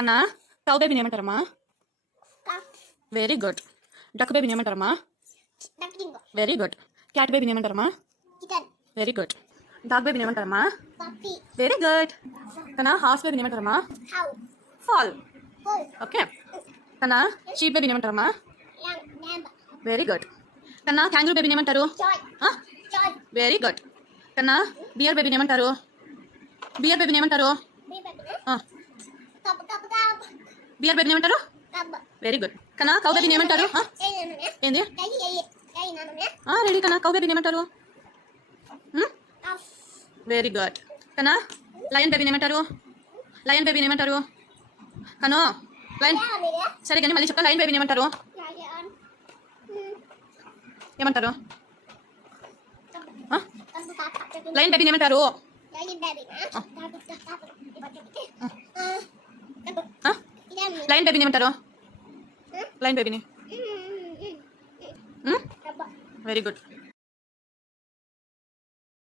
కన్నా కౌ బేబీని ఏమంటారమ్మా? Cow. Very good. Duck బేబీని ఏమంటారమ్మా? Duckling. Very good. క్యాట్ బేబీని ఏమంటారమ్మా? Chicken. Very good. డాగ్ బేబీని ఏమంటారమ్మా? Puppy. Very good. కన్నా హార్స్ బేబీని ఏమంటారమ్మా? Cow. ఫాల్. Bull. ఓకే. కన్నా షీప్ బేబీని ఏమంటారమ్మా? Lamb. Lamb. Very good. కన్నా క్యాంగ్రూ బేబీని ఏమంటారు? Joy. Joy. Very good. కన్నా బియర్ బేబీని ఏమంటారు? బియర్ బేబీని ఏమంటారు? Baby. ఆ, Cub. Cub. Cub. బియర్ బేబీని ఏమంటారు? Cub. Very good. కన్నా కౌ బేబీని ఏమంటారు? ఆ, ఏంది? రెడీ కన్నా కౌ బేబీని ఏమంటారు? Very good. కన్నా లయన్ బేబీని ఏమంటారు? లయన్ బేబీని ఏమంటారు? కనో లయన్ సరే కానీ మళ్ళీ చెప్తా. లయన్ బేబీని ఏమంటారు? ఏమంటారు? లయన్ బేబీని ఏమంటారు? లయన్ బేబీని ఏమంటారు? లయన్ బేబీని వెరీ గుడ్.